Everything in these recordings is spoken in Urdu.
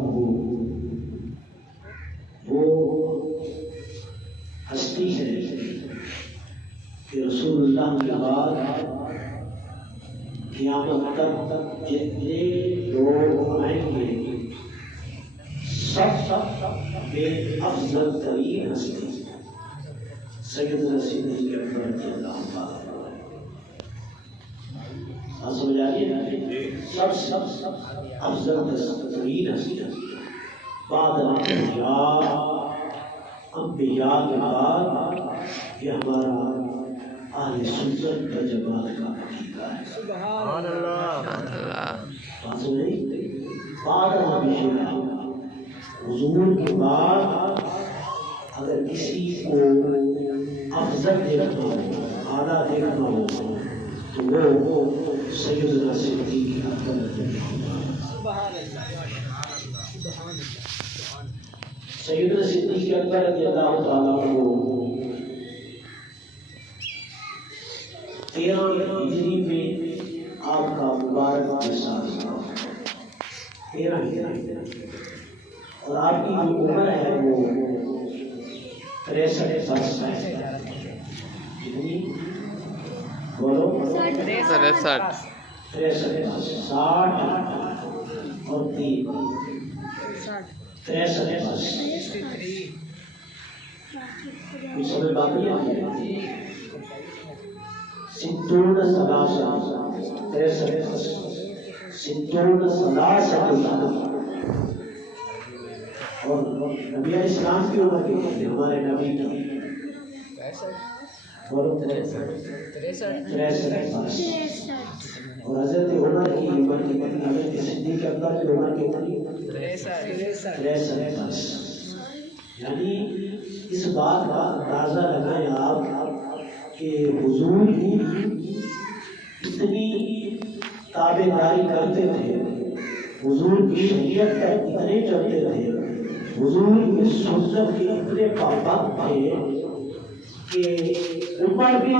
عنہ وہ ہستی ہے کہ رسول اللہ کے بعد قیامت تک جتنے لوگ آئیں گے سب بے افضل ترین ہستی سیدنا صدیق اکبر رضی اللہ عنہ سمجھ آئیے سب افضل ترین ہستی بعد انبیاء کے بعد یہ ہمارا اہل سنت و جماعت کا عقیدہ ہے. سبحان اللہ. بات سمجھے بعد انبیاء حضور کے بعد اگر کسی کو افضل دیکھنا ہو اعلیٰ دیکھنا ہو تو وہ سیدنا صدیق اکبر رضی اللہ عنہ. سیدنا صدیق اکبر رضی اللہ تعالیٰ عنہ 13 ہجری میں آپ کا مبارک وصال ہوا. 13 ہجری اور آپ کی جو عمر ہے وہ 63 برس ہے. کتنی بولو 63 60 اور 3 63 برس. کچھ سمجھ باقی ہے 60 اور نبی اسلام کی عمر کی ہمارے نبی کی 63 اور حضرت عمر کی عمر کی حضرت صدیق اکبر کی عمر کی 63 یعنی اس بات کا اندازہ لگائیں آپ کہ حضور کی اتنی تابعداری کرتے تھے, حضور کی شریعت پر اتنے چلتے تھے, حضور کی سنت کے اتنے پابند تھے کہ عمر بھی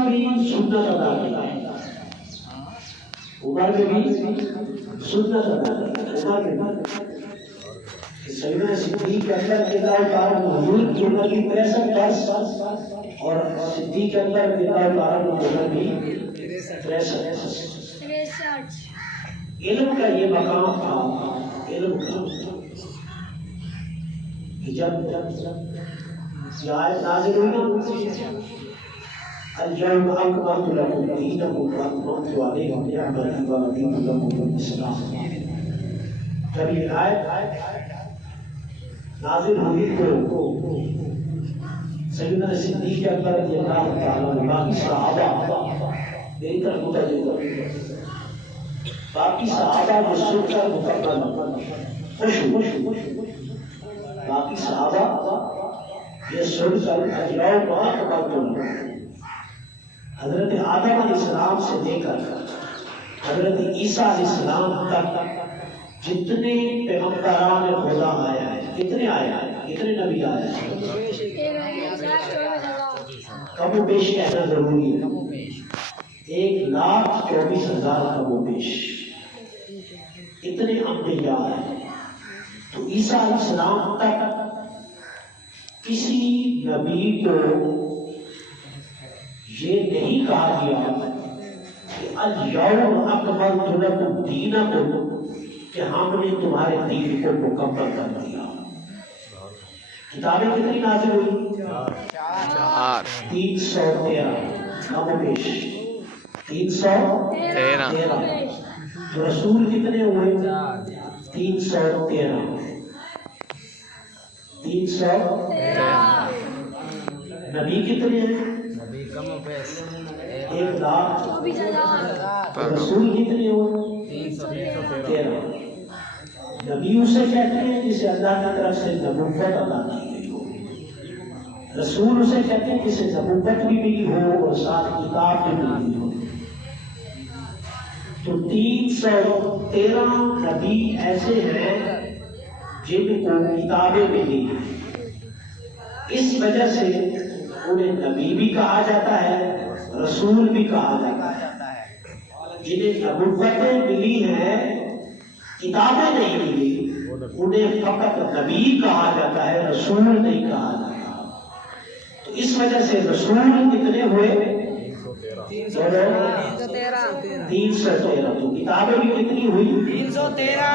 سنت ادا کرتا ہے. عمر بھی سنت ادا کرتا ہے. سیدنا صدیق اکبر کے دور حضور کی عمر بھی 63 برس اور صدیق اکبر کے دور عمر بھی 63. علم کا یہ مقام تھا, علم کا جب یہ آیت نازل ہوئی نا اليوم اکملت لکم دینکم واتممت علیکم نعمتی ورضیت لکم الاسلام, جب یہ آیت نازل ہوئی تو سیدنا صدیق اکبر رضی اللہ تعالیٰ عنہ باقی صحابہ میری طرف متوجہ کر, باقی صحابہ جو سن کر مکمل خوش, باقی صحابہ یہ سن کر اليوم اکملت لکم, حضرت آدم علیہ السلام سے لے کر حضرت عیسیٰ علیہ السلام تک جتنے پیغمبران خدا آیا ہے, کتنے آیا ہے, کتنے نبی آیا ہے, کم و بیش کہنا ضروری ہے, 1,24,000 کم و بیش اتنے انبیاء ہیں. تو عیسیٰ علیہ السلام تک کسی نبی کو یہ نہیں کہا گیا کہ الیوم اکملت لکم دینکم کہ ہم نے تمہارے دین کو مکمل کر دیا. کتابیں کتنی نازل ہوئی؟ 313 کم و بیش 313. تو رسول کتنے ہوئے؟ 313. نبی کتنے ہیں؟ 1,00,000. رسول کتنے ہوئے؟ 313. نبی اسے کہتے ہیں جسے اللہ کی طرف سے نبوت عطا کی گئی ہو, رسول اسے کہتے ہیں جسے نبوت بھی ملی ہو اور ساتھ کتاب بھی ملی ہو. تو 313 نبی ایسے ہیں جن کو کتابیں ملی, اس وجہ سے انہیں نبی بھی کہا جاتا ہے, رسول بھی کہا جاتا ہے. جنہیں نبوتیں ملی ہیں, کتابیں نہیں ملی, انہیں فقط نبی کہا جاتا ہے، رسول نہیں کہا جاتا۔ تو اس وجہ سے رسول کتنے ہوئے؟ 313۔ تو کتابیں بھی کتنی ہوئی؟ 313۔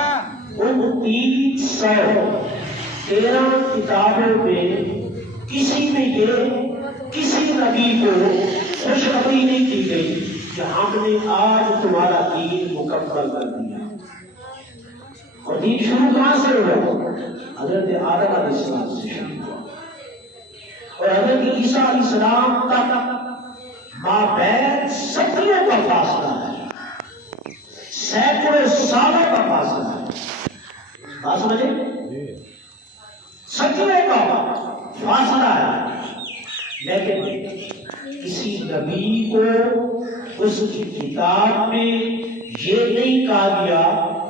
ان 313 کتابوں میں کسی میں یہ کسی نبی کو خوشخبری نہیں کی گئی کہ ہم نے آج تمہارا دین مکمل کر دیا۔ اور دین شروع کہاں سے ہوا؟ حضرت آدم علیہ السلام سے شروع ہوا، اور حضرت عیسیٰ علیہ السلام تک مابین صدیوں کا فاصلہ ہے، سینکڑوں سالوں کا فاصلہ ہے۔ بات سمجھے؟ صدیوں کا فاصلہ ہے، لیکن کسی نبی کو اس کی کتاب میں یہ نہیں کہا گیا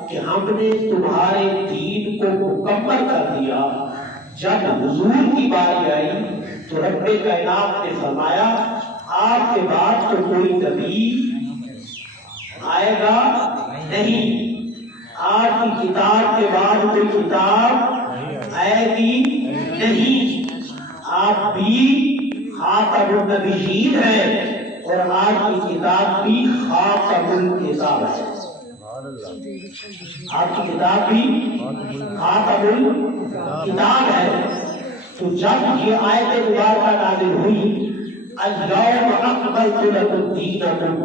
کہ ہم نے تمہارے دین کو مکمل کر دیا۔ جب حضور کی باری آئی تو رب کائنات نے فرمایا آپ کے بعد تو کوئی نبی آئے گا نہیں، آپ کی کتاب کے بعد کوئی کتاب آئے گی نہیں، آپ بھی خاتم النبیین ہے اور آپ کی کتاب بھی خاتم الکتاب ہے۔ آپ کی کتاب بھی خاتم الکتاب ہے۔ تو جب یہ آیت مبارکہ نازل ہوئی اليوم اکملت لکم دینکم،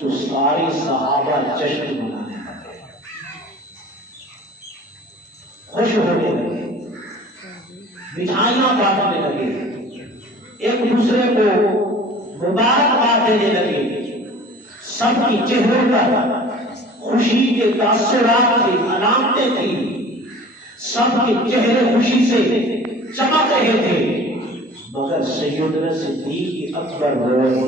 تو سارے صحابہ جشن منانے لگے، خوش ہونے لگے، مٹھائیاں بانٹنے لگے، ایک دوسرے کو مبارکباد دینے لگے، سب کی چہروں پر خوشی کے تاثرات کی علامتیں تھیں، سب کے چہرے خوشی سے چمک رہے تھے، مگر سیدنا صدیق اکبر رو رہے تھے۔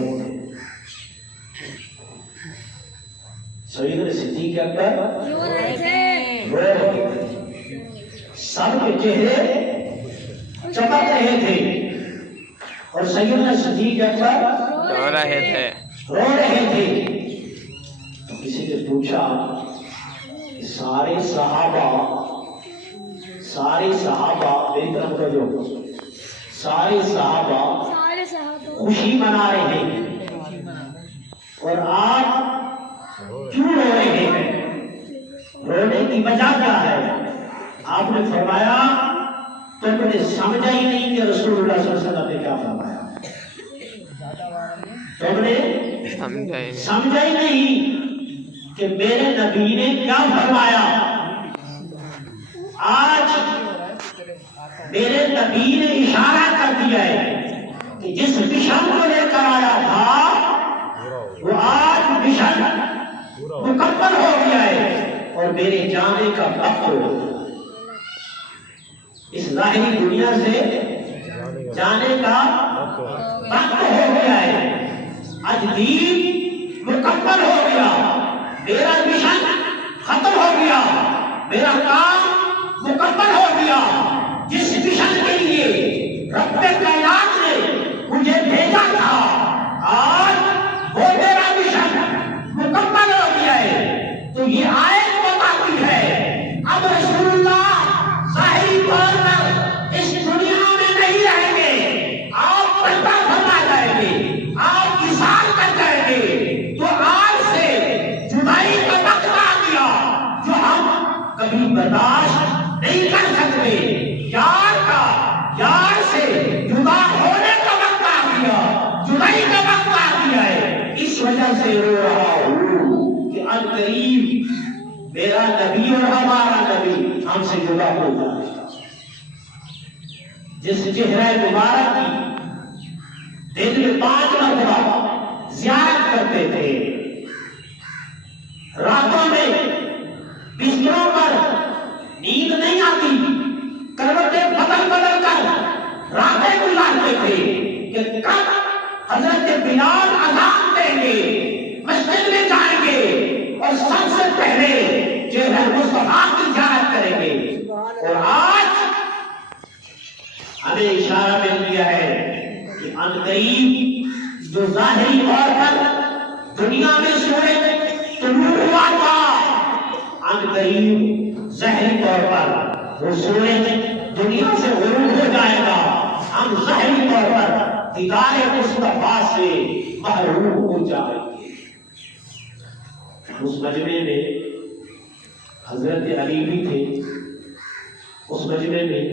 سیدنا صدیق اکبر رو رہے تھے، سب کے چہرے چمک رہے تھے اور سیدنا صدیق اکبر رو رہے تھے۔ تو کسی نے پوچھا کہ سارے صحابہ میری طرف کا جو سارے صحابہ خوشی منا رہے ہیں اور آپ کیوں رو رہے ہیں؟ رونے کی وجہ کیا ہے؟ آپ نے فرمایا تم نے سمجھا ہی نہیں کہ رسول اللہ صلی اللہ علیہ وسلم نے کیا فرمایا، تم نے سمجھا ہی نہیں کہ میرے نبی نے کیا فرمایا۔ آج میرے نبی نے اشارہ کر دیا ہے کہ جس مشن کو لے کر آیا تھا وہ آج مشن مکمل ہو گیا ہے اور میرے جانے کا وقت ہو گیا، اس ظاہری دنیا سے جانے کا وقت ہو گیا ہے، آج دین مکمل ہو گیا، میرا مشن ختم ہو گیا، میرا کام مکمل ہو گیا۔ جس مشن کے لیے رب کائنات نے مجھے بھیجا تھا آج وہ میرا مشن مکمل ہو گیا ہے۔ تو یہ آیت بتاتی ہے اب رسول اللہ ظاہری طور پر اس دنیا میں نہیں رہیں گے، آپ پردہ فرما جائیں گے، آپ وصال کر جائیں گے۔ تو آج سے جدائی کا وقت آ گیا جو ہم کبھی برداشت نہیں کر سکتے، یار سے جدا ہونے کا وقت آ گیا، جدائی کا وقت آ گیا ہے۔ اس وجہ سے رو رہا ہوں کہ عنقریب میرا نبی اور ہمارا نبی ہم سے جدا ہو جائے گا۔ جس چہرہ مبارک کی دن میں 5 مرتبہ زیارت کرتے تھے، راتوں میں بستروں پر نیند نہیں آتی، کروٹیں بدل بدل کر راتیں گزارتے تھے کہ کب حضرت بلال اذان دیں گے، مسجد میں جائیں گے اور سب سے پہلے چہرہ مصطفیٰ کی زیارت کریں گے۔ اور آج ہمیں اشارہ مل گیا ہے کہ عنقریب جو ظاہری طور پر دنیا میں سورج طلوع ہوا تھا، عنقریب ظاہری طور پر وہ سورج دنیا سے غروب ہو جائے گا، ہم ظاہری طور پر دیدار مصطفیٰ سے محروم ہو جائیں گے۔ اس مجمع میں حضرت علی بھی تھے، اس مجمع میں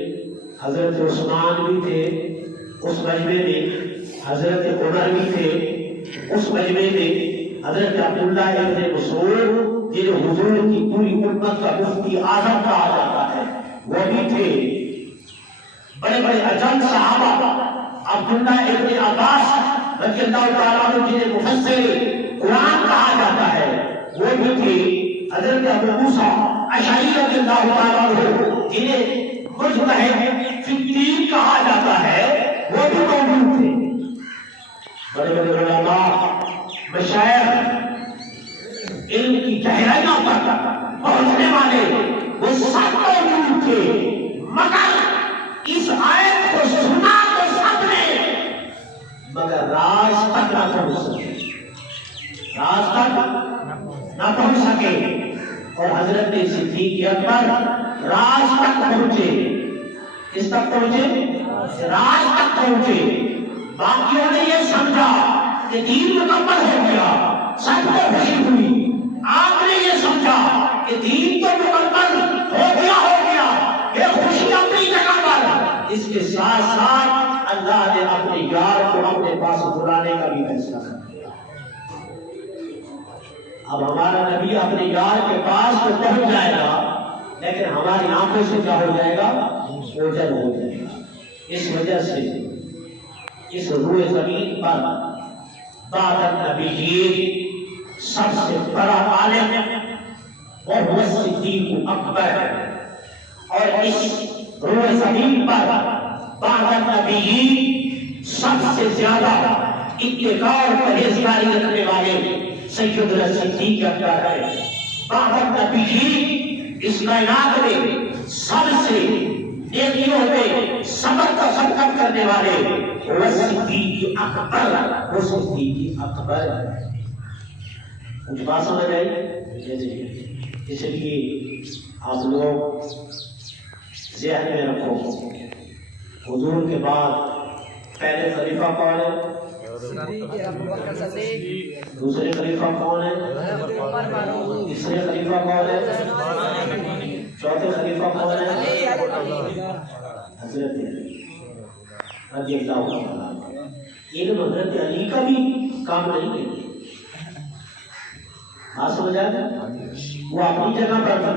حضرت عثمان بھی تھے، اس مجمع میں حضرت عمر بھی تھے، اس مجمع میں حضرت عبداللہ ابن مسعود جنہیں حضور کی پوری امت کا مفتی اعظم کہا جاتا ہے وہ بھی تھے، بڑے بڑے اجل صحابہ عبداللہ ابن عباس رضی اللہ تعالیٰ عنہ جنہیں مفسر قرآن کہا جاتا ہے وہ بھی تھے، حضرت ابو موسیٰ اشعری رضی اللہ تعالیٰ عنہ جنہیں مجتہد فی الدین کہا جاتا ہے وہ بھی موجود تھے، بڑے بڑے علماء مشائخ علم کی گہرائیوں پر پہنچنے والے وہ سب موجود تھے، مگر اس آیت کو سنا تو سب نے مگر راز تک نہ پہنچ سکے، راز تک نہ پہنچ سکے، اور حضرت صدیق اکبر راز تک پہنچے، کس تک پہنچے؟ راز تک پہنچے، باقیوں نے یہ سمجھا کہ دین مکمل ہو گیا، سب کو خوشی ہوئی، آپ نے یہ سمجھا کہ دین تو مکمل ہو گیا، یہ خوشی اپنی جگہ پر، اس کے ساتھ ساتھ اللہ نے اپنے یار کو اپنے پاس بلانے کا بھی فیصلہ کر دیا۔ اب ہمارا نبی اپنے یار کے پاس تو پہنچ جائے گا، لیکن ہماری آنکھوں سے کیا ہو جائے گا؟ اوجھل ہو جائے گا۔ اس وجہ سے اس روئے زمین پر بعد النبیین سب سے بڑا عالم وہ صدیق اکبر، اور اس روئے زمین پر بعد النبیین سب سے زیادہ اتقاء اور پرہیزگاری رکھنے والے سیدنا صدیق اکبر ہے۔ بعد النبیین اس کائنات میں سب سے نیکیوں میں سبق کا سبقت کرنے والے وہ صدیق اکبر، وہ صدیق اکبر۔ کچھ بات سمجھ آئی؟ اس لیے آپ لوگ ذہن میں رکھو، حضور کے بعد پہلے خلیفہ کون ہے؟ دوسرے خلیفہ کون ہے؟ تیسرے خلیفہ کون ہے؟ چوتھے خلیفہ کون ہے؟ حضرت علی رضی اللہ عنہ۔ علم حضرت علی کا بھی کام نہیں ہے، بات سمجھ آ گئی؟ وہ اپنی جگہ پر تھا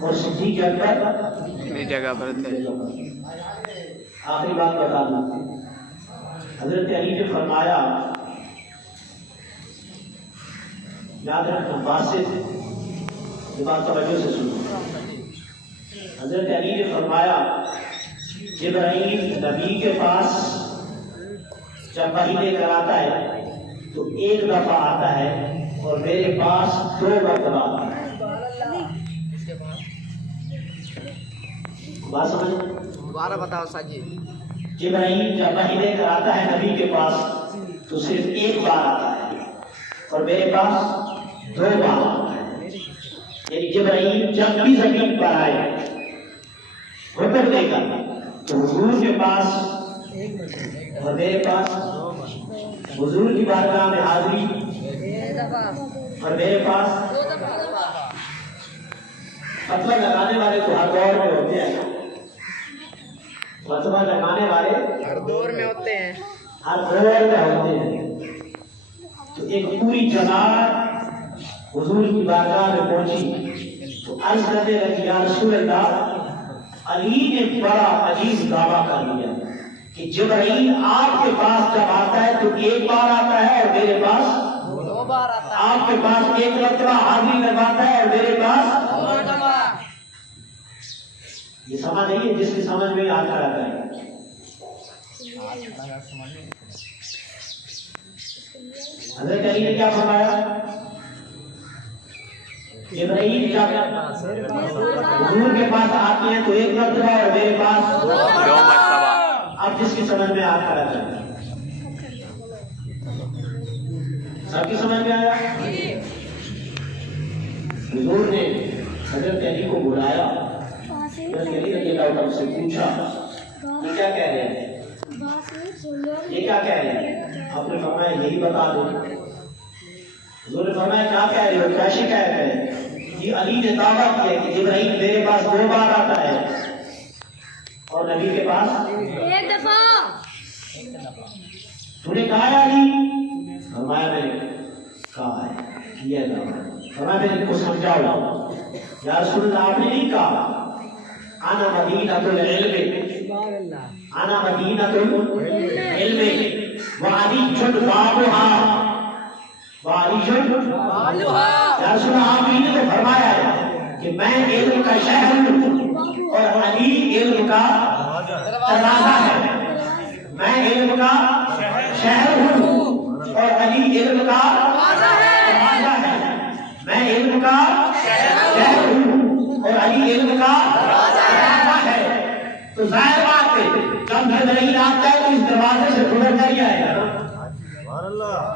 اور صدیق اکبر اپنی جگہ پر تھے۔ آخری بات بتا دوں، حضرت علی نے فرمایا، یاد رکھنا بات سے یہ بات توجہ سے سنو، حضرت علی نے فرمایا جبرائیل نبی کے پاس جب وحی لے کر آتا ہے تو ایک دفعہ آتا ہے اور میرے پاس 2 مرتبہ آتا ہے۔ بات سمجھ؟ دوبارہ بتاؤ ساجی۔ جبرائیل جب وحی لے کر آتا ہے نبی کے پاس تو صرف ایک بار آتا ہے اور میرے پاس 2 بار آتا ہے، یعنی جبرائیل جب بھی زمین پر آئے حکم دے کر تو حضور کے پاس اور میرے پاس، حضور کی بارگاہ میں حاضری اور میرے پاس، فتویٰ لگانے والے تو ہر دور میں ہوتے ہیں، فتویٰ لگانے والے ہر دور میں ہوتے ہیں، ہر دور میں ہوتے ہیں۔ تو ایک پوری جماعت حضور کی بارگاہ میں پہنچی تو عرض کرنے لگی، یا رسول اللہ، علی نے بڑا عجیب دعویٰ کر لیا کہ جبرائیل آپ کے پاس جب آتا ہے تو ایک بار آتا ہے اور میرے پاس 2 بار آتا ہے، آپ کے پاس ایک مرتبہ حاضری لگاتا ہے اور میرے پاس 2 مرتبہ۔ یہ سمجھ نہیں ہے، جس کی سمجھ میں آتا رہتا ہے۔ حضرت علی نے کیا فرمایا؟ جبرائیل جب حضور کے پاس آتی ہیں تو ایک مرتبہ اور میرے پاس 2 مرتبہ۔ اب جس کی سمجھ میں آتا رہتا ہے، سب کی سمجھ میں آیا؟ حضور نے حضرت علی کو بلایا، ڈاکٹر سے پوچھا یہ کیا کہہ رہے ہیں، یہ کیا کہہ رہے ہیں؟ آپ نے فرمایا یہی بتا دو۔ حضور نے فرمایا کیا کہہ رہے ہو، کیا شکایت ہے؟ یہ علی نے دعویٰ کیا کہ جبرائیل میرے پاس 2 بار آتا ہے اور نبی کے پاس 1 دفعہ۔ تو نے کہا ہے علی؟ فرمایا میں نے کہا ہے، کیا ہے۔ فرمایا میں نے ان کو سمجھاؤ، یا رسول اللہ آپ نے نہیں کہا انا مدینہ العلم، انا مدینہ العلم وعلی بابها، وعلی بابها۔ یا رسول اللہ آپ نے تو فرمایا ہے کہ میں علم کا شہر ہوں اور علی علم کا دروازہ ہے۔ میں علم کا شہر ہوں اور علی علم کا دروازہ ہے۔ میں علم کا شہر ہوں اور علی علم کا دروازہ ہے۔ تو ظاہر بات ہے جب جبرائیل آتا ہے تو اس دروازے سے گزر کر ہی آئے گا نا۔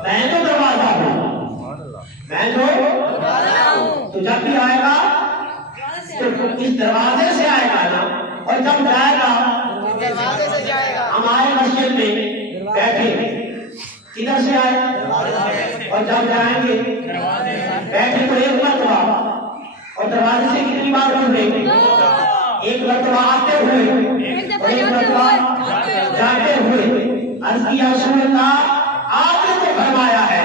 میں تو دروازہ ہوں، میں تو جب بھی آئے گا تو اس دروازے سے آئے گا نا، اور جب جائے گا ہمارے مسجد میں بیٹھے کدھر سے آئے، اور جب جائیں گے بیٹھے تو 1 مرتبہ، اور دروازے سے کتنی بار گزرے، 1 مرتبہ آتے ہوئے اور 1 مرتبہ جاتے ہوئے۔ عرض کیا رسول اللہ آپ نے تو فرمایا ہے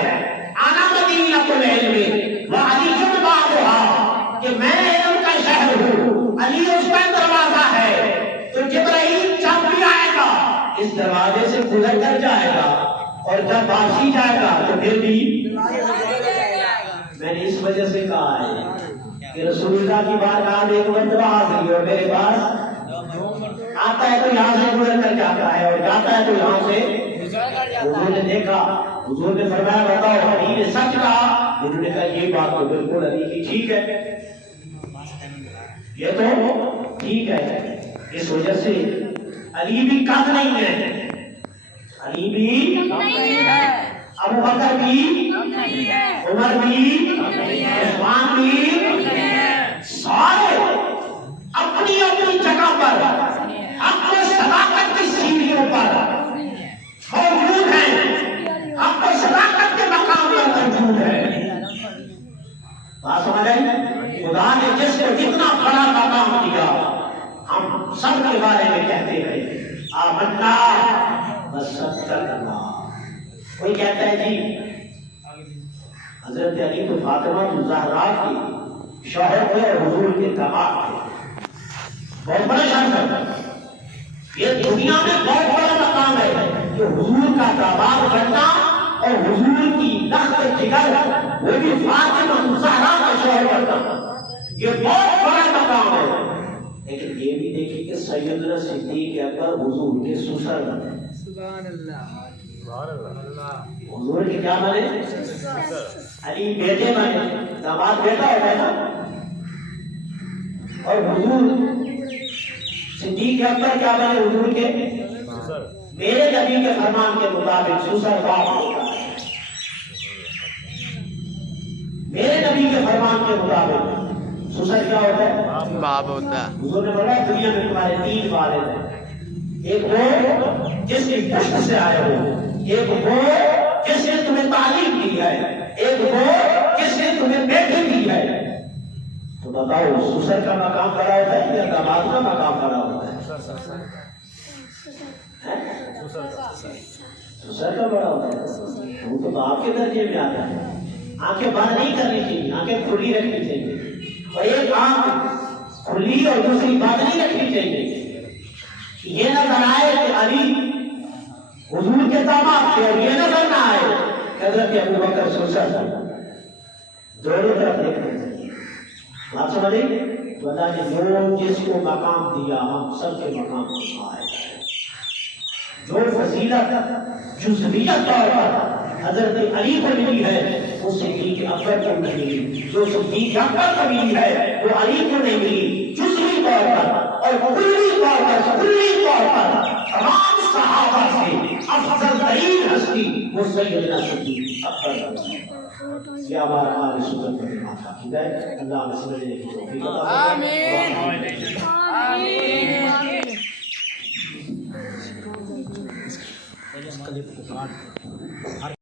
انا مدینہ العلم وعلی بابها کہ میں علم کا شہر ہوں، علی اس کا دروازہ ہے۔ تو جبرائیل جب بھی آئے گا اس دروازے سے گزر کر جائے گا، اور جب واپسی جائے گا تو پھر بھی میں نے اس وجہ سے کہا ہے کہ رسول اللہ کی بارگاہ میں 1 مرتبہ حاضری اور میرے پاس آتا ہے تو یہاں سے گزر کر جاتا ہے اور جاتا ہے تو یہاں سے۔ حضور نے دیکھا، حضور نے فرمایا بتاؤ علی نے سچ کہا؟ انہوں نے کہا یہ بات تو بالکل علی کی ٹھیک ہے، یہ تو ٹھیک ہے۔ اس وجہ سے علی بھی کم نہیں ہے، علی بھی ابو بکر بھی، عمر بھی، عثمان بھی، سارے اپنی اپنی جگہ پر حق و صداقت کی سیڑھیوں پر موجود ہیں، حق و صداقت کے مقام پر موجود ہیں۔ بات سمجھ آئی؟ خدا نے جس کو جتنا بڑا مقام دیا ہم سب کے بارے میں کہتے ہیں آمنا وصدقنا۔ کوئی کہتا ہے جی حضرت علی تو فاطمہ الزہرا کی شوہر تھے اور حضور کے داماد تھے، بہت بڑا شان ہے۔ یہ دنیا میں بہت بڑا مقام ہے کہ حضور کا داماد بننا اور حضور کی لخت جگر وہ بھی فاطمہ الزہرا کا شوہر بننا، یہ بہت بڑا مقام ہے۔ لیکن یہ بھی دیکھیں کہ سیدنا صدیق اکبر حضور کے سسر بنے، سبحان اللہ، حضور کے کیا بنے؟ علی بیٹے بنے، داماد بیٹا ہو گیا، اور حضور صدیق اکبر کیا بنے؟ حضور کے میرے نبی کے فرمان کے مطابق سسر باپ ہوتا ہے، میرے نبی کے فرمان کے مطابق سسر کیا ہوتا ہے؟ باپ ہوتا ہے۔ حضور نے بولا دنیا میں تمہارے 3 والد ہیں، ایک وہ جس کی پشت سے آئے ہو، ایک وہ جس نے تمہیں تعلیم دی ہے، ایک وہ جس نے تمہیں بیٹی دی ہے۔ تو بتاؤ سسر کا مقام بڑا ہوتا ہے یا داماد کا مقام بڑا ہوتا ہے؟ سسر کا بڑا ہوتا ہے، وہ تو باپ کے درجے میں آتا ہے۔ آنکھیں بند نہیں کرنی چاہیے، آنکھیں کھلی رکھنی چاہیے، اور ایک آنکھ کھلی اور دوسری بند نہیں رکھنی چاہیے۔ یہ نظر آئے کہ علی حضور کے داماد تھے اور یہ نظر نہ آئے حضرت ابو بکر سسر، دونوں طرف دیکھنا چاہیے۔ بات سمجھے؟ اللہ نے جو جس کو مقام دیا ہم سب کے مقام آئے، جو فضیلت جزویت طور پر حضرت علی کو ملی ہے وہ صدیق اکبر کو نہیں ملی، جو صدیق اکبر کو ملی ہے وہ علی کو نہیں ملی، جزوی طور پر اور کلی طور پر تمام صحابہ سے افضل ترین ہستی وہ سیدنا صدیق اکبر۔ یہ ہمارا اہل سنت کا جماعت کا عقیدہ ہے. اللہ ہمیں سمجھنے کی توفیق عطا فرمائے. آمین.